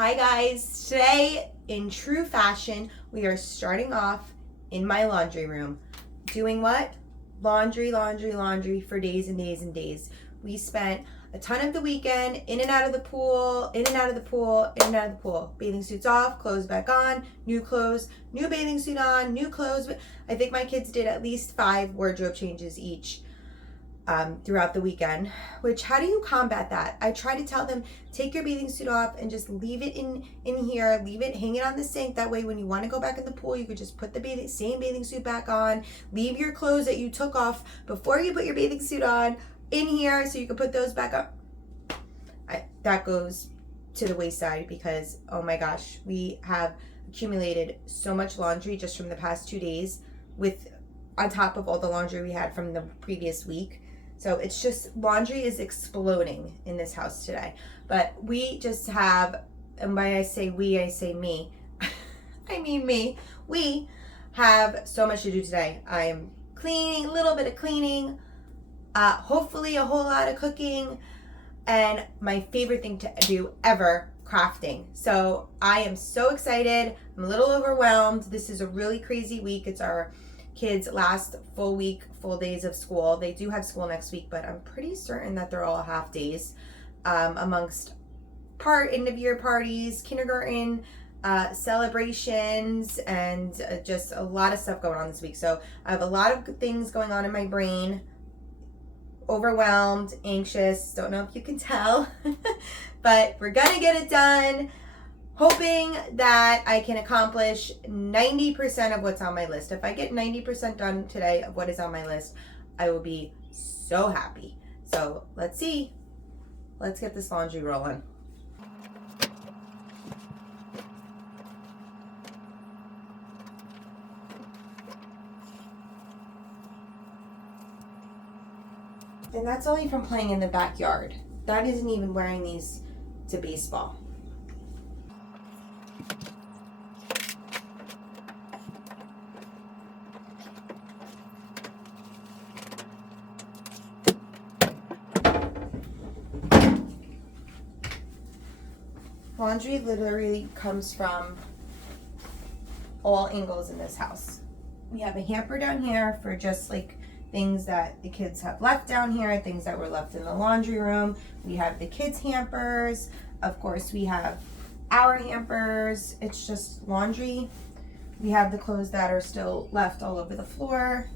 Hi guys, today in true fashion, we are starting off in my laundry room. Doing what? Laundry for days and days and days. We spent a ton of the weekend in and out of the pool, in and out of the pool, in and out of the pool. Bathing suits off, clothes back on, new clothes, new bathing suit on, new clothes. I think my kids did at least 5 wardrobe changes each. Throughout the weekend, which how do you combat that? I try to tell them, take your bathing suit off and just leave it in here, hang it on the sink. That way when you want to go back in the pool, you could just put the same bathing suit back on, leave your clothes that you took off before you put your bathing suit on in here so you can put those back up. That goes to the wayside because, oh my gosh, we have accumulated so much laundry just from the past 2 days on top of all the laundry we had from the previous week. So it's just, laundry is exploding in this house today. But we just have, and by I say we, I say me. I mean me. We have so much to do today. I'm cleaning, a little bit of cleaning, hopefully a whole lot of cooking, and my favorite thing to do ever, crafting. So I am so excited. I'm a little overwhelmed. This is a really crazy week. It's our kids' last full days of school. They do have school next week, but I'm pretty certain that they're all half days, amongst end of year parties, kindergarten celebrations, and just a lot of stuff going on this week. So I have a lot of things going on in my brain. Overwhelmed, anxious, don't know if you can tell, but we're gonna get it done. Hoping that I can accomplish 90% of what's on my list. If I get 90% done today of what is on my list, I will be so happy. So let's see. Let's get this laundry rolling. And that's only from playing in the backyard. That isn't even wearing these to baseball. Laundry literally comes from all angles in this house. We have a hamper down here for just like things that the kids have left down here, things that were left in the laundry room. We have the kids' hampers. Of course, we have our hampers. It's just laundry. We have the clothes that are still left all over the floor.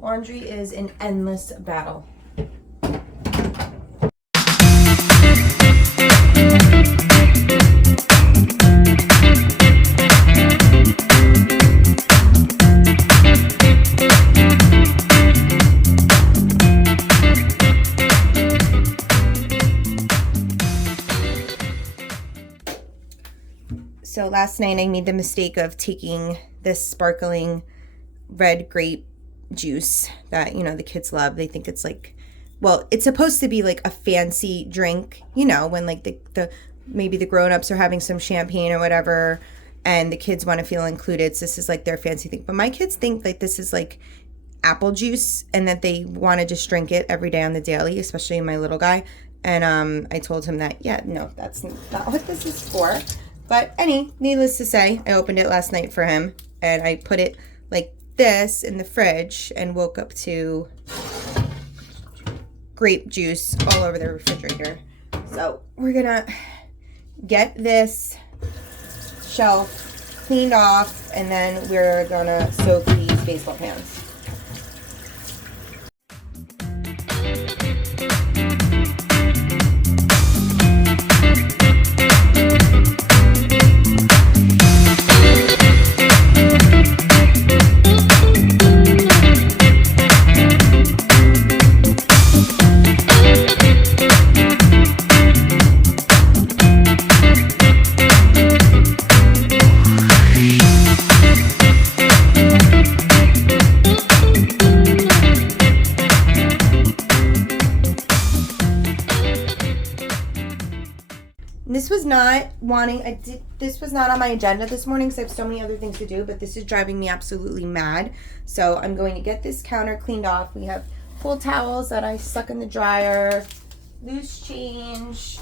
Laundry is an endless battle. So last night I made the mistake of taking this sparkling red grape juice that, the kids love. They think it's like, well, it's supposed to be like a fancy drink, when like the maybe the grown-ups are having some champagne or whatever and the kids want to feel included. So this is like their fancy thing. But my kids think like this is like apple juice and that they want to just drink it every day on the daily, especially my little guy. And I told him that, yeah, no, that's not what this is for. But needless to say, I opened it last night for him and I put it like this in the fridge and woke up to grape juice all over the refrigerator. So we're gonna get this shelf cleaned off and then we're gonna soak these baseball pans. This was not on my agenda this morning because I have so many other things to do, but this is driving me absolutely mad. So I'm going to get this counter cleaned off. We have pool towels that I stuck in the dryer, loose change,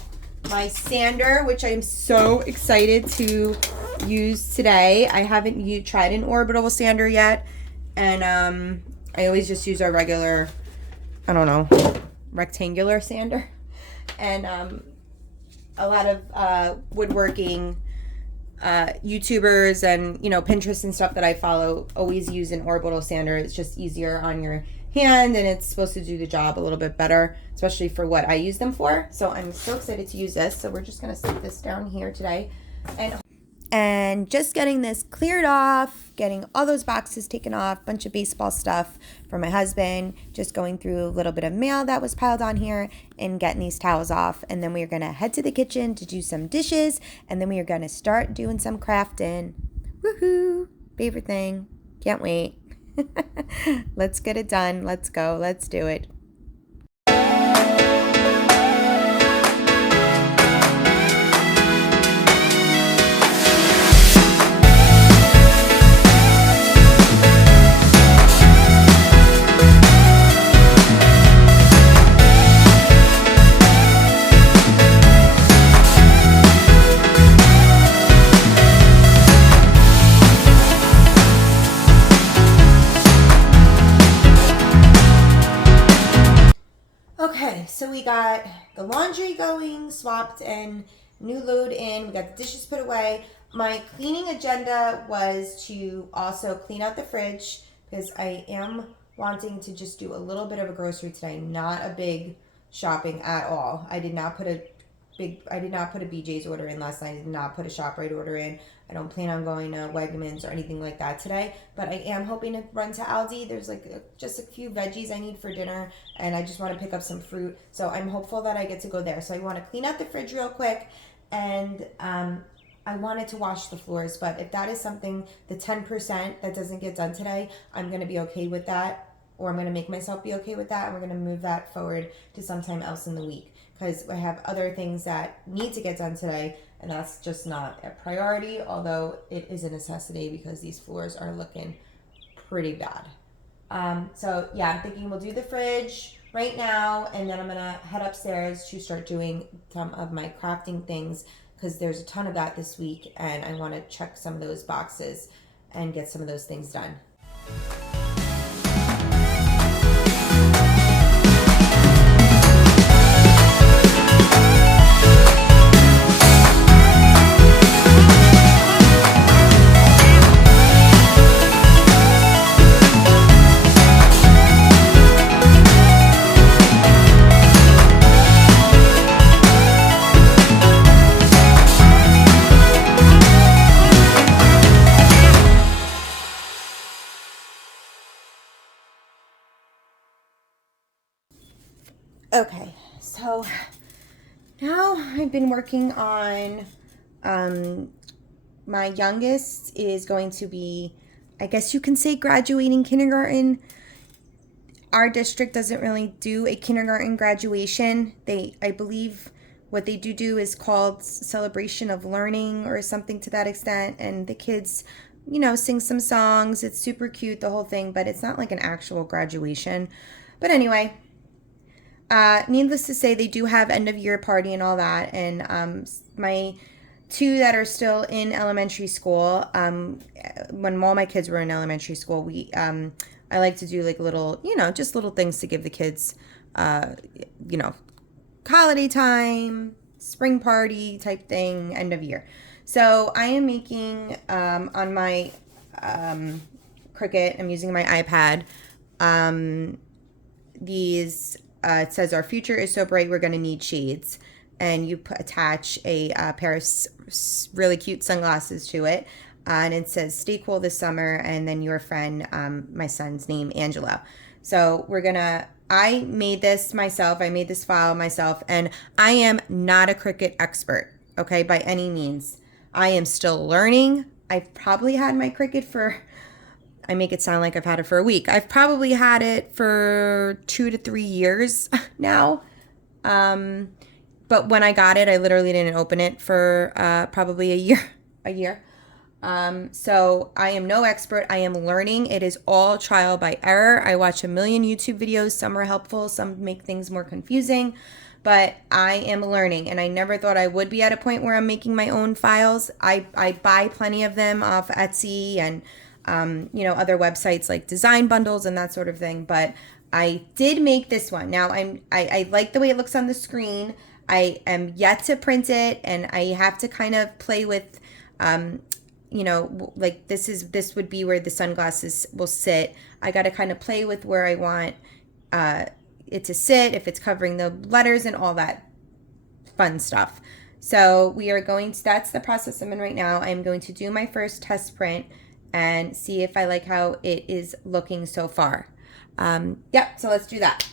my sander, which I'm so excited to use today. I haven't tried an orbital sander yet, and I always just use our regular, I don't know, rectangular sander. And a lot of woodworking YouTubers and, you know, Pinterest and stuff that I follow always use an orbital sander. It's just easier on your hand, and it's supposed to do the job a little bit better, especially for what I use them for. So I'm so excited to use this. So we're just going to set this down here today, and just getting this cleared off, getting all those boxes taken off, bunch of baseball stuff for my husband, just going through a little bit of mail that was piled on here and getting these towels off. And then we are going to head to the kitchen to do some dishes, and then we are going to start doing some crafting. Woohoo! Favorite thing. Can't wait. Let's get it done. Let's go. Let's do it. Okay, so we got the laundry going, swapped, and new load in. We got the dishes put away. My cleaning agenda was to also clean out the fridge because I am wanting to just do a little bit of a grocery today, not a big shopping at all. I did not put a BJ's order in last night. I did not put a ShopRite order in. I don't plan on going to Wegmans or anything like that today, but I am hoping to run to Aldi. There's just a few veggies I need for dinner, and I just want to pick up some fruit. So I'm hopeful that I get to go there. So I want to clean out the fridge real quick, and I wanted to wash the floors, but if that is something, the 10% that doesn't get done today, I'm going to be okay with that, or I'm going to make myself be okay with that, and we're going to move that forward to sometime else in the week, because I have other things that need to get done today, and that's just not a priority, although it is a necessity because these floors are looking pretty bad. So yeah, I'm thinking we'll do the fridge right now, and then I'm going to head upstairs to start doing some of my crafting things, because there's a ton of that this week, and I want to check some of those boxes and get some of those things done. Okay, so now I've been working on, my youngest is going to be, I guess you can say, graduating kindergarten. Our district doesn't really do a kindergarten graduation. I believe what they do is called Celebration of Learning or something to that extent, and the kids, you know, sing some songs. It's super cute, the whole thing, but it's not like an actual graduation. But anyway, needless to say, they do have end of year party and all that. And my two that are still in elementary school, when all my kids were in elementary school, I like to do like little, you know, just little things to give the kids, you know, holiday time, spring party type thing, end of year. So I am making on my Cricut, I'm using my iPad, these. It says, "Our future is so bright, we're going to need shades." And you attach a pair of really cute sunglasses to it. And it says, "Stay cool this summer." And then your friend, my son's name, Angelo. So I made this myself. I made this file myself. And I am not a Cricut expert, okay, by any means. I am still learning. I've probably had my Cricut I make it sound like I've had it for a week. I've probably had it for 2 to 3 years now. But when I got it, I literally didn't open it for probably a year. So I am no expert. I am learning. It is all trial by error. I watch a million YouTube videos. Some are helpful. Some make things more confusing. but I am learning, and I never thought I would be at a point where I'm making my own files. I buy plenty of them off Etsy and other websites like design bundles and that sort of thing, but I did make this one. Now I like the way it looks on the screen. I am yet to print it, and I have to kind of play with like this would be where the sunglasses will sit. I got to kind of play with where I want it to sit, if it's covering the letters and all that fun stuff. So we are going to, that's the process I'm in right now. I'm going to do my first test print and see if I like how it is looking so far. Yep, so let's do that.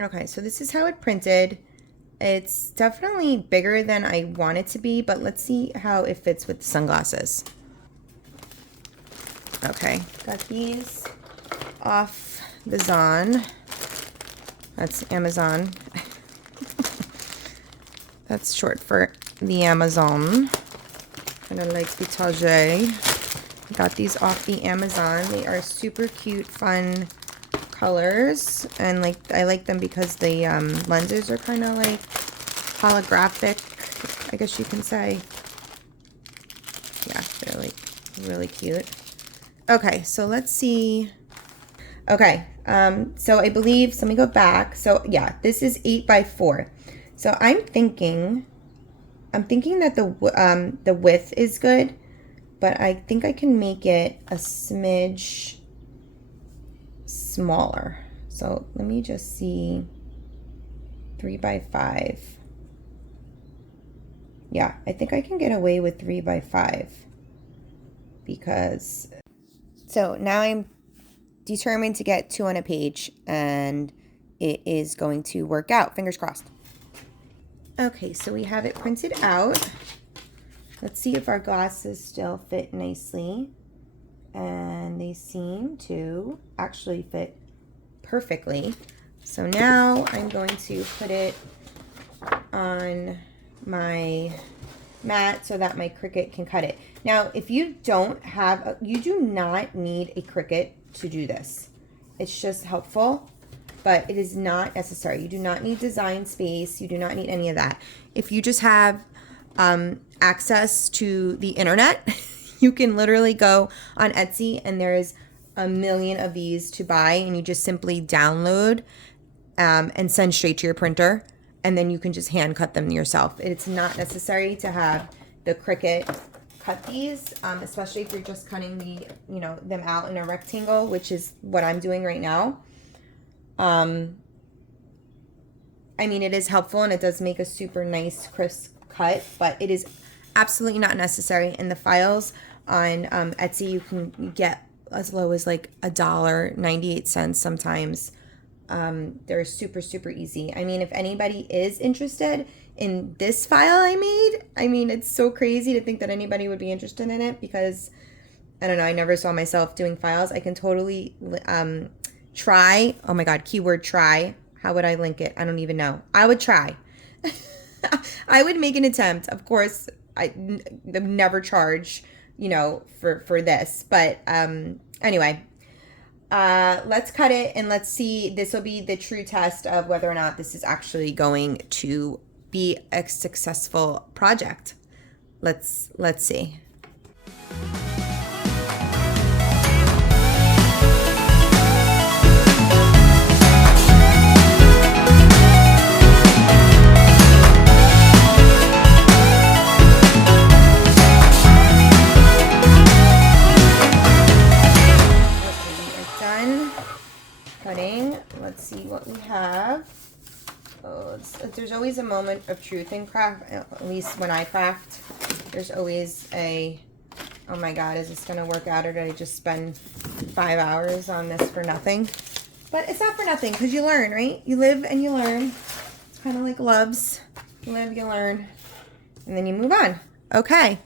Okay, so this is how it printed. It's definitely bigger than I want it to be, but let's see how it fits with the sunglasses. Okay, got these off the Zon. That's Amazon. That's short for the Amazon. Kind of like the Target. Got these off the Amazon. They are super cute, fun colors, and like I like them because the lenses are kind of like holographic, I guess you can say. Yeah, they're like really cute. Okay, so let's see. Okay, so I believe, so let me go back. So yeah, this is 8x4. So I'm thinking that the width is good, but I think I can make it a smidge smaller. So let me just see. 3x5. Yeah, I think I can get away with 3x5 because, so now I'm determined to get 2 on a page, and it is going to work out. Fingers crossed. Okay, so we have it printed out. Let's see if our glasses still fit nicely. And they seem to actually fit perfectly. So now I'm going to put it on my mat so that my Cricut can cut it. Now, if you don't have, you do not need a Cricut to do this. It's just helpful, but it is not necessary. You do not need design space. You do not need any of that. If you just have access to the internet, you can literally go on Etsy and there is a million of these to buy, and you just simply download and send straight to your printer, and then you can just hand cut them yourself. It's not necessary to have the Cricut cut these, especially if you're just cutting them out in a rectangle, which is what I'm doing right now. I mean, it is helpful and it does make a super nice crisp cut, but it is absolutely not necessary. And the files on Etsy, you can get as low as like $1.98 sometimes. They're super, super easy. I mean, if anybody is interested in this file I made, I mean, it's so crazy to think that anybody would be interested in it because, I don't know, I never saw myself doing files. I can totally try. Oh my God, keyword try. How would I link it? I don't even know. I would try. I would make an attempt. Of course, I never charge, for this. But anyway, let's cut it and let's see. This will be the true test of whether or not this is actually going to be a successful project. Let's see. Let's see what we have. Oh, there's always a moment of truth in craft, at least when I craft. There's always a, oh my God, is this going to work out, or did I just spend 5 hours on this for nothing? But it's not for nothing, because you learn, right? You live and you learn. It's kind of like loves. You live, you learn, and then you move on. Okay,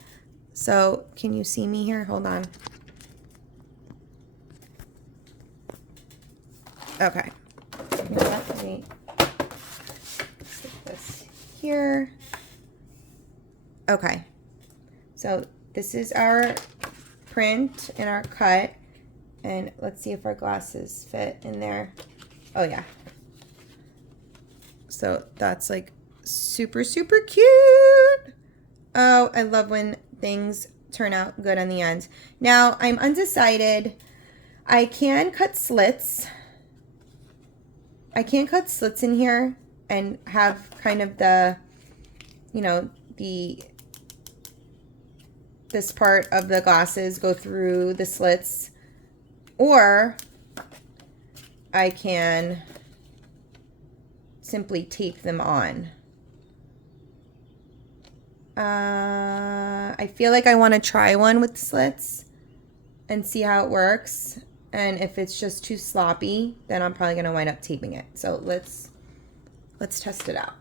so can you see me here? Hold on. Okay. Let me stick this here. Okay. So this is our print and our cut. And let's see if our glasses fit in there. Oh yeah. So that's like super, super cute. Oh, I love when things turn out good on the end. Now I'm undecided. I can cut slits. I can cut slits in here and have kind of the, you know, this part of the glasses go through the slits, or I can simply tape them on. I feel like I want to try one with slits and see how it works. And if it's just too sloppy, then I'm probably going to wind up taping it. So let's test it out.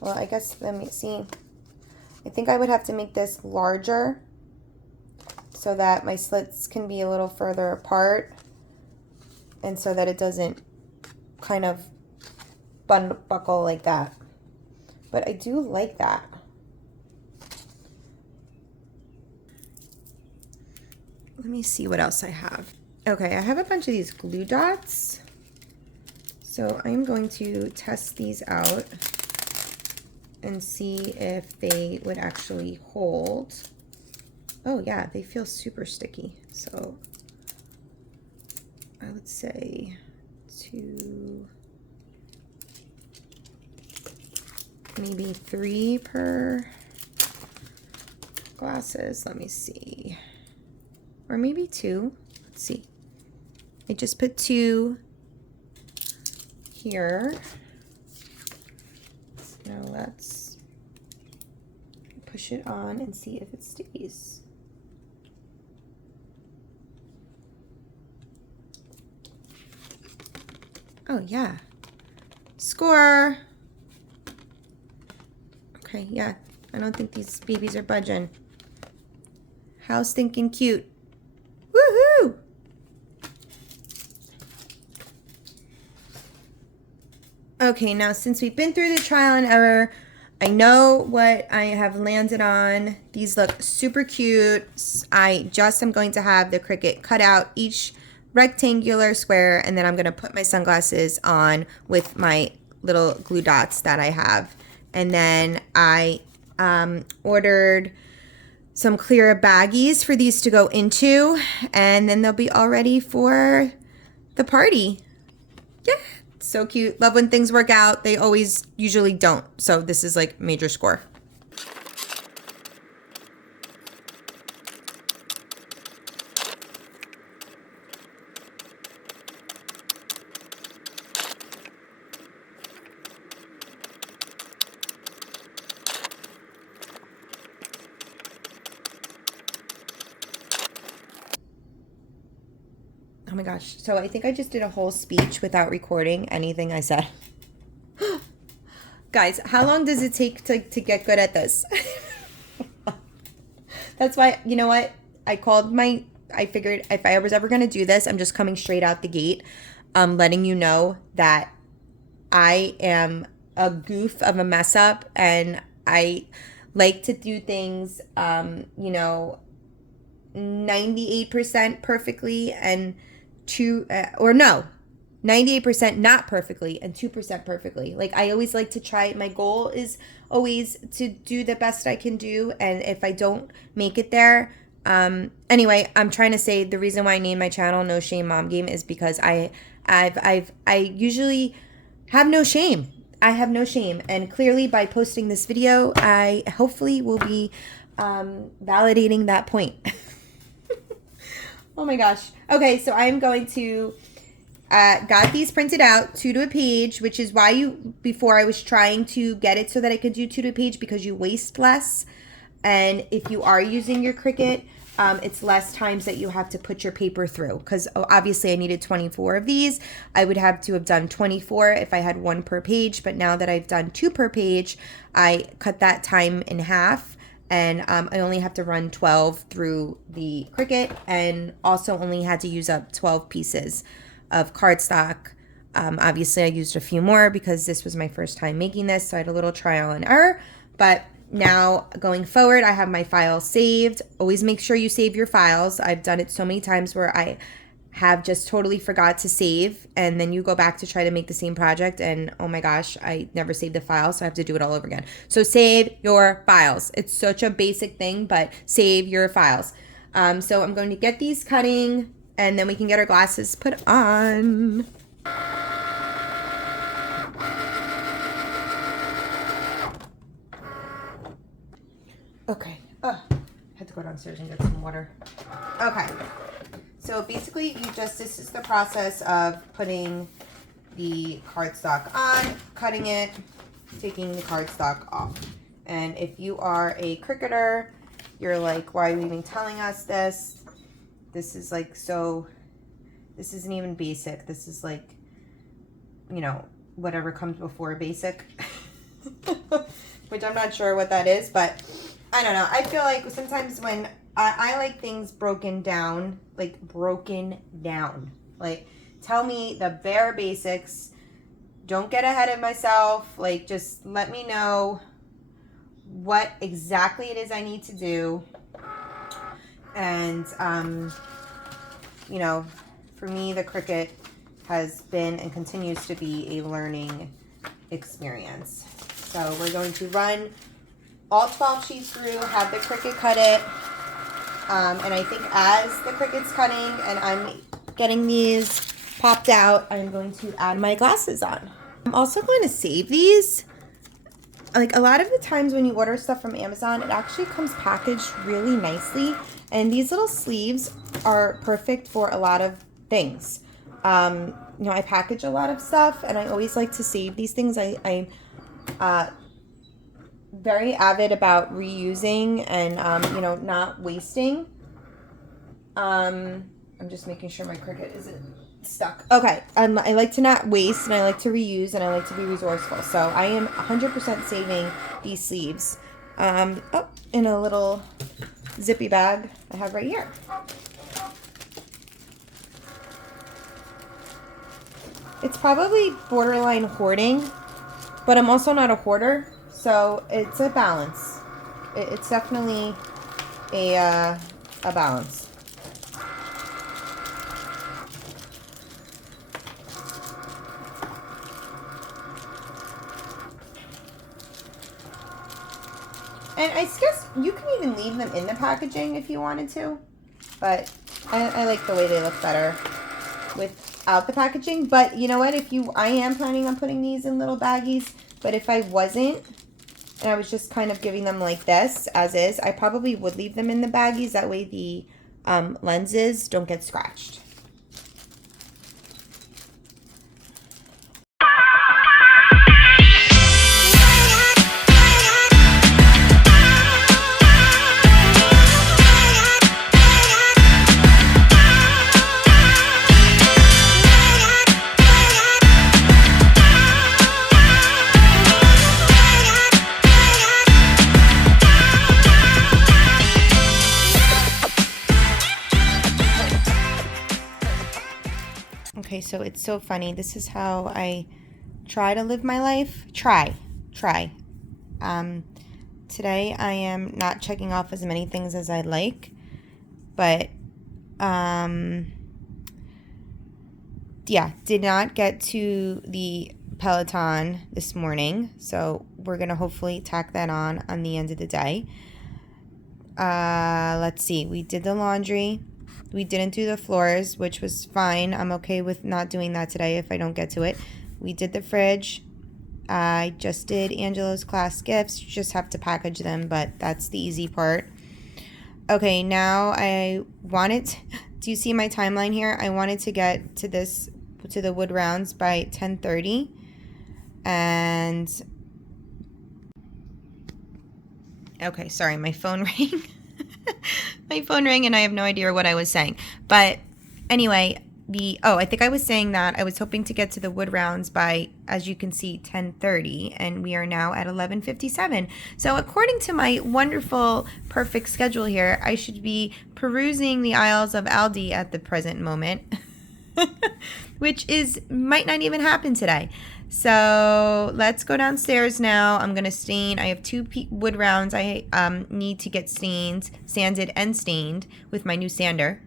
Well, I guess, let me see. I think I would have to make this larger so that my slits can be a little further apart and so that it doesn't kind of buckle like that. But I do like that. Let me see what else I have. Okay, I have a bunch of these glue dots. So I'm going to test these out and see if they would actually hold. Oh yeah, they feel super sticky. So I would say 2, maybe 3 per glasses. Let me see. Or maybe 2. Let's see. I just put 2 here. Now let's push it on and see if it stays. Oh yeah. Score! Okay, yeah. I don't think these babies are budging. How stinking cute. Woohoo! Okay, now since we've been through the trial and error, I know what I have landed on. These look super cute. I just am going to have the Cricut cut out each rectangular square, and then I'm going to put my sunglasses on with my little glue dots that I have. And then I ordered some clear baggies for these to go into, and then they'll be all ready for the party. Yeah. So cute. Love when things work out. They always usually don't. So this is like major score. Oh my gosh. So I think I just did a whole speech without recording anything I said. Guys, how long does it take to get good at this? That's why, you know what? I figured if I was ever going to do this, I'm just coming straight out the gate, letting you know that I am a goof of a mess up, and I like to do things, you know, 98% perfectly and 98% not perfectly and 2% perfectly. Like, I always like to try. My goal is always to do the best I can do, and if I don't make it there, anyway, I'm trying to say the reason why I named my channel No Shame Mom Game is because I usually have no shame. I have no shame, and clearly by posting this video, I hopefully will be validating that point. Oh my gosh. Okay, so I'm going to got these printed out 2 to a page, which is why before I was trying to get it so that I could do 2 to a page, because you waste less. And if you are using your Cricut, it's less times that you have to put your paper through, because obviously I needed 24 of these. I would have to have done 24 if I had one per page, but now that I've done 2 per page, I cut that time in half, and I only have to run 12 through the Cricut, and also only had to use up 12 pieces of cardstock. Obviously I used a few more because this was my first time making this, so I had a little trial and error, but now going forward, I have my files saved. Always make sure you save your files. I've done it so many times where I have just totally forgot to save, and then you go back to try to make the same project, and oh my gosh, I never saved the file, so I have to do it all over again. So save your files. It's such a basic thing, but save your files. So I'm going to get these cutting, and then we can get our glasses put on. Okay, had to go downstairs and get some water. Okay, so basically this is the process of putting the cardstock on, cutting it, taking the cardstock off. And if you are a Cricketer, you're like, why are you even telling us this? This is like, so, this isn't even basic. This is like, you know, whatever comes before basic, which I'm not sure what that is, but I don't know. I feel like sometimes when I like things broken down, like tell me the bare basics. Don't get ahead of myself. Like, just let me know what exactly it is I need to do. And, you know, for me, the Cricut has been and continues to be a learning experience. So we're going to run all 12 sheets through, have the Cricut cut it, and I think as the Cricut's cutting and I'm getting these popped out, I'm going to add my glasses on. I'm also going to save these. Like, a lot of the times when you order stuff from Amazon, it actually comes packaged really nicely, and these little sleeves are perfect for a lot of things. You know, I package a lot of stuff, and I always like to save these things. I'm very avid about reusing and, you know, not wasting. I'm just making sure my Cricut isn't stuck. Okay, I like to not waste, and I like to reuse, and I like to be resourceful. So I am 100% saving these sleeves. Oh, in a little zippy bag I have right here. It's probably borderline hoarding, but I'm also not a hoarder, so it's a balance. It's definitely a balance. And I guess you can even leave them in the packaging if you wanted to, but I like the way they look better without the packaging. But you know what? I am planning on putting these in little baggies, but if I wasn't, and I was just kind of giving them like this, as is, I probably would leave them in the baggies. That way the lenses don't get scratched. Okay, so it's so funny. This is how I try to live my life. Try. Today I am not checking off as many things as I'd like, but yeah, did not get to the Peloton this morning, so we're gonna hopefully tack that on the end of the day. Let's see, we did the laundry. We didn't do the floors, which was fine. I'm okay with not doing that today if I don't get to it. We did the fridge. I just did Angelo's class gifts. You just have to package them, but that's the easy part. Okay, now do you see my timeline here? I wanted to get to the wood rounds by 10:30. And okay, sorry, my phone rang. My phone rang and I have no idea what I was saying. But anyway, I think I was saying that I was hoping to get to the wood rounds by, as you can see, 10:30, and we are now at 11:57. So according to my wonderful, perfect schedule here, I should be perusing the aisles of Aldi at the present moment, which might not even happen today. So let's go downstairs now. I'm going to stain. I have two wood rounds I need to get sanded and stained with my new sander,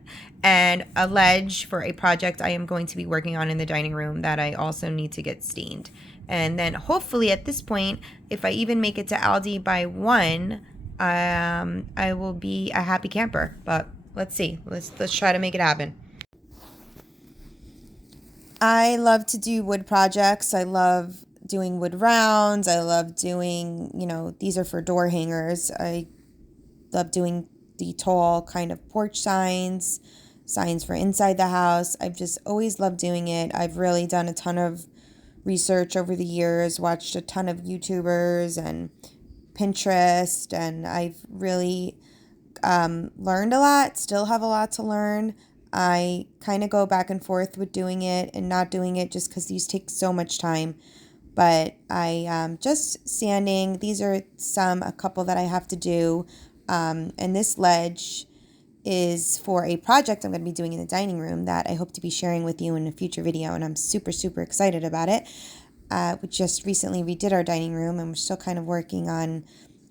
and a ledge for a project I am going to be working on in the dining room that I also need to get stained. And then hopefully at this point, if I even make it to Aldi by 1, I will be a happy camper. But let's see. Let's try to make it happen. I love to do wood projects. I love doing wood rounds. I love doing, these are for door hangers. I love doing the tall kind of porch signs for inside the house. I've just always loved doing it. I've really done a ton of research over the years, watched a ton of YouTubers and Pinterest, and I've really learned a lot, still have a lot to learn. I kind of go back and forth with doing it and not doing it just because these take so much time. But I just sanding. These are a couple that I have to do. And this ledge is for a project I'm going to be doing in the dining room that I hope to be sharing with you in a future video. And I'm super, super excited about it. We just recently redid our dining room, and we're still kind of working on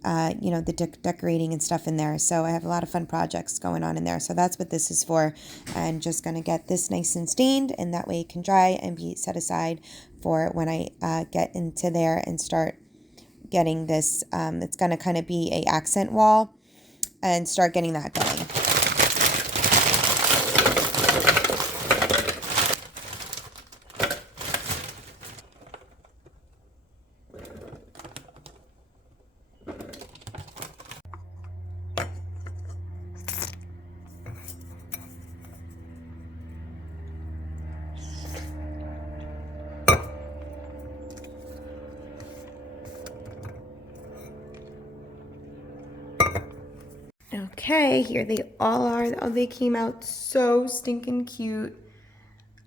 the decorating and stuff in there. So I have a lot of fun projects going on in there. So that's what this is for. And just going to get this nice and stained, and that way it can dry and be set aside for when I get into there and start getting this. It's going to kind of be a accent wall, and start getting that going. Okay, here they all are. Oh, they came out so stinking cute.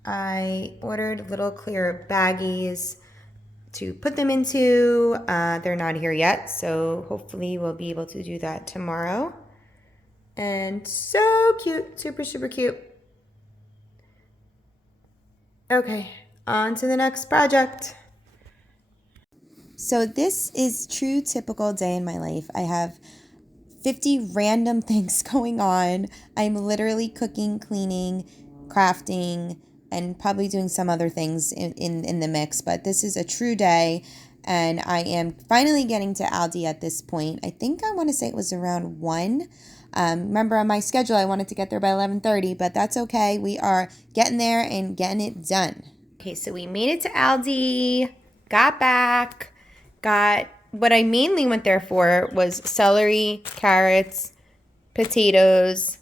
I ordered little clear baggies to put them into. They're not here yet, so hopefully we'll be able to do that tomorrow. And so cute, super, super cute. Okay, on to the next project. So this is true typical day in my life. I have 50 random things going on. I'm literally cooking, cleaning, crafting, and probably doing some other things in the mix. But this is a true day, and I am finally getting to Aldi at this point. I think I want to say it was around 1. Remember on my schedule, I wanted to get there by 11:30, but that's okay. We are getting there and getting it done. Okay, so we made it to Aldi, got back, what I mainly went there for was celery, carrots, potatoes,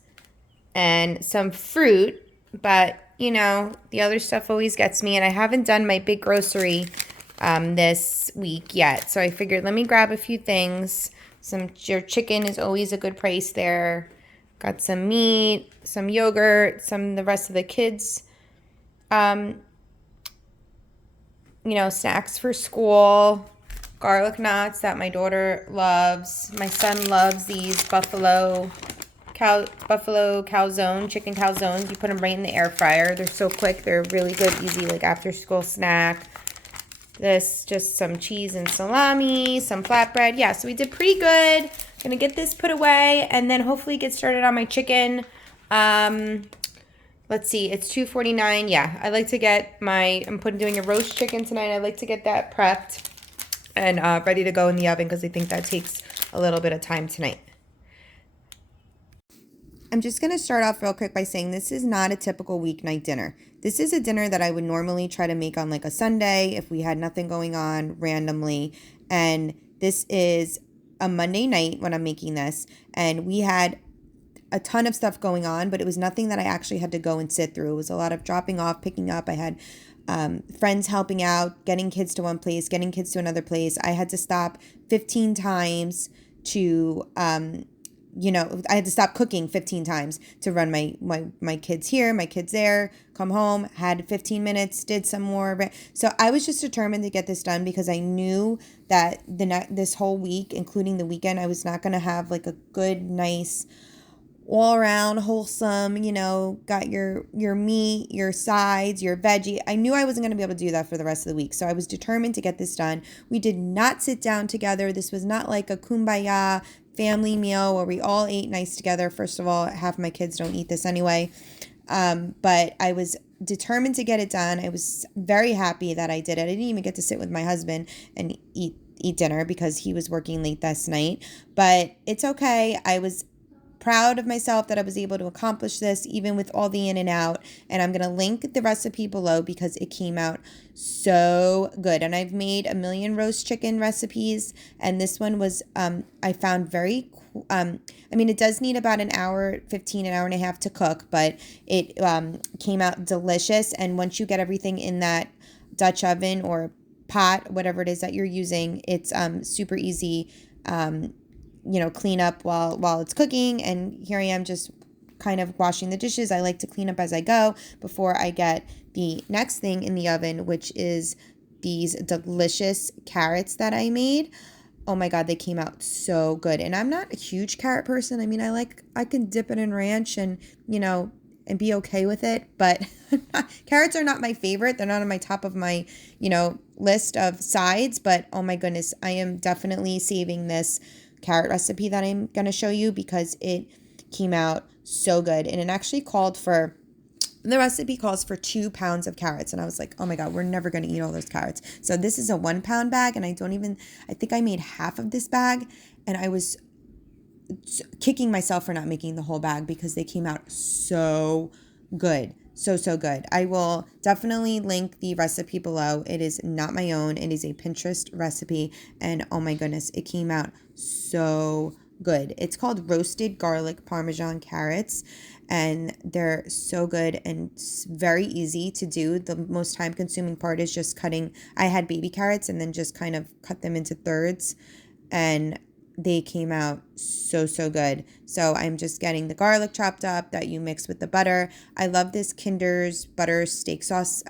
and some fruit. But, the other stuff always gets me. And I haven't done my big grocery this week yet. So I figured let me grab a few things. Your chicken is always a good price there. Got some meat, some yogurt, the rest of the kids, snacks for school. Garlic knots that my daughter loves. My son loves these buffalo calzone, chicken calzones. You put them right in the air fryer. They're so quick. They're really good, easy, like after school snack. This, just some cheese and salami, some flatbread. Yeah, so we did pretty good. Gonna get this put away and then hopefully get started on my chicken. Let's see, it's $2.49. Yeah, I like to get I'm doing a roast chicken tonight. I like to get that prepped and ready to go in the oven because I think that takes a little bit of time tonight. I'm just going to start off real quick by saying this is not a typical weeknight dinner. This is a dinner that I would normally try to make on like a Sunday if we had nothing going on randomly. And this is a Monday night when I'm making this. And we had a ton of stuff going on, but it was nothing that I actually had to go and sit through. It was a lot of dropping off, picking up. I had friends helping out, getting kids to one place, getting kids to another place. I had to stop 15 times to I had to stop cooking 15 times to run my kids here, my kids there, come home, had 15 minutes, did some more. So I was just determined to get this done because I knew that this whole week, including the weekend, I was not going to have like a good, nice, all around wholesome, got your meat, your sides, your veggie. I knew I wasn't going to be able to do that for the rest of the week. So I was determined to get this done. We did not sit down together. This was not like a kumbaya family meal where we all ate nice together. First of all, half of my kids don't eat this anyway. But I was determined to get it done. I was very happy that I did it. I didn't even get to sit with my husband and eat dinner because he was working late this night. But it's okay. I was proud of myself that I was able to accomplish this even with all the in and out, and I'm going to link the recipe below because it came out so good. And I've made a million roast chicken recipes, and this one was I found very it does need about an hour 15, an hour and a half to cook, but it came out delicious. And once you get everything in that Dutch oven or pot, whatever it is that you're using, it's super easy clean up while it's cooking. And here I am just kind of washing the dishes. I like to clean up as I go before I get the next thing in the oven, which is these delicious carrots that I made. Oh my God, they came out so good. And I'm not a huge carrot person. I can dip it in ranch and be okay with it, but carrots are not my favorite. They're not on my top of my, list of sides, but oh my goodness, I am definitely saving this carrot recipe that I'm going to show you because it came out so good. And it actually the recipe calls for 2 pounds of carrots. And I was like, oh my God, we're never going to eat all those carrots. So this is a 1 pound bag. And I think I made half of this bag. And I was kicking myself for not making the whole bag because they came out so good. So good. I will definitely link the recipe below. It is not my own. It is a Pinterest recipe. And oh my goodness, it came out so good. It's called roasted garlic Parmesan carrots. And they're so good and very easy to do. The most time consuming part is just cutting. I had baby carrots and then just kind of cut them into thirds. And they came out so good. So I'm just getting the garlic chopped up that you mix with the butter. I love this Kinder's butter steakhouse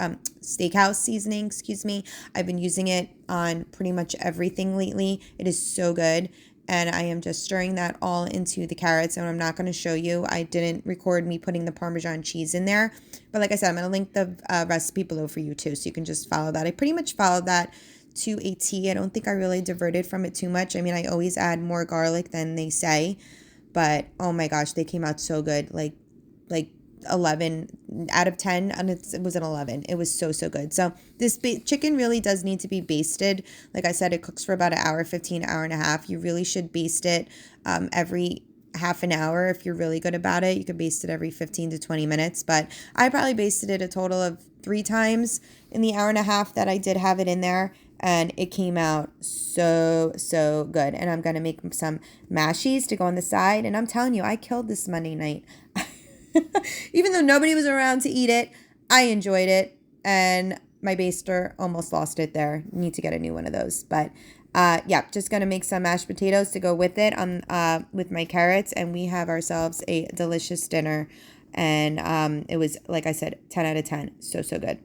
seasoning, I've been using it on pretty much everything lately. It is so good. And I am just stirring that all into the carrots. And I'm not going to show you. I didn't record me putting the Parmesan cheese in there. But like I said, I'm going to link the recipe below for you too. So you can just follow that. I pretty much followed that to a T. I don't think I really diverted from it too much. I always add more garlic than they say, but oh my gosh, they came out so good. Like 11 out of 10, and it was an 11. It was so good. So this chicken really does need to be basted. Like I said, it cooks for about an hour 15, hour and a half. You really should baste it every half an hour. If you're really good about it, you could baste it every 15 to 20 minutes, but I probably basted it a total of 3 times in the hour and a half that I did have it in there. And it came out so good. And I'm going to make some mashies to go on the side. And I'm telling you, I killed this Monday night. Even though nobody was around to eat it, I enjoyed it. And my baster almost lost it there. Need to get a new one of those. But just going to make some mashed potatoes to go with it with my carrots. And we have ourselves a delicious dinner. And it was, like I said, 10 out of 10. So good.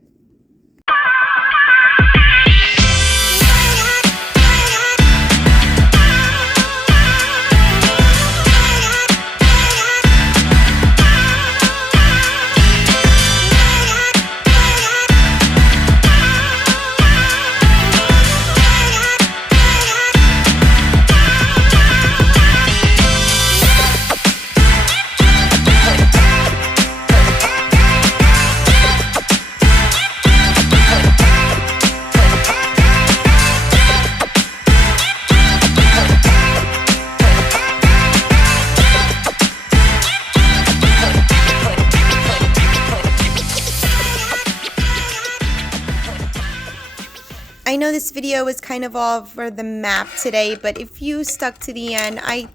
I know this video was kind of all for the map today, but if you stuck to the end, I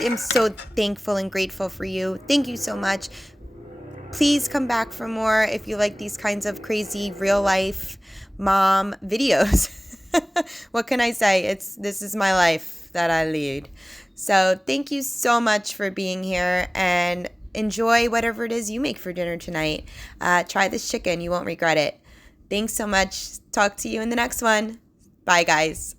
am so thankful and grateful for you. Thank you so much. Please come back for more if you like these kinds of crazy real life mom videos. What can I say? This is my life. that I lead. So thank you so much for being here, and enjoy whatever it is you make for dinner tonight. Try this chicken. You won't regret it. Thanks so much. Talk to you in the next one. Bye, guys.